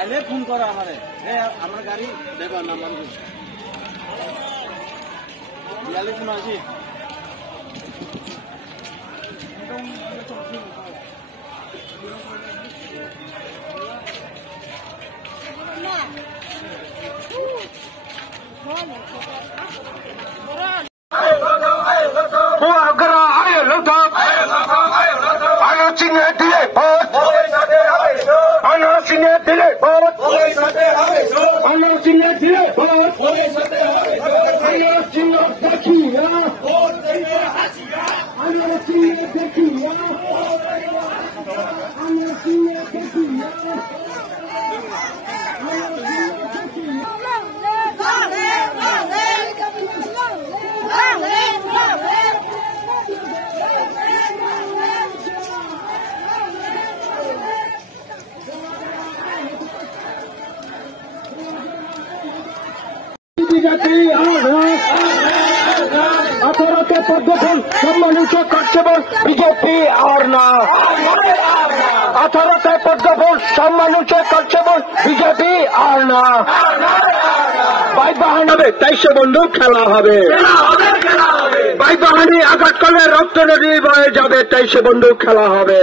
আইলে ফোন করো আমারে আমার গাড়ি দেবা নাম্বার 42 সম্মানিত কর্তব্য বিজেপি আর না 18 পদ্মফুল সম্মানিত কর্তব্য বিজেপি আর না ভাই বাহানি 23 বন্ধু খেলা হবে ভাই বাহানি আঘাত করলে রক্ত নদী বয়ে যাবে 23 বন্ধু খেলা হবে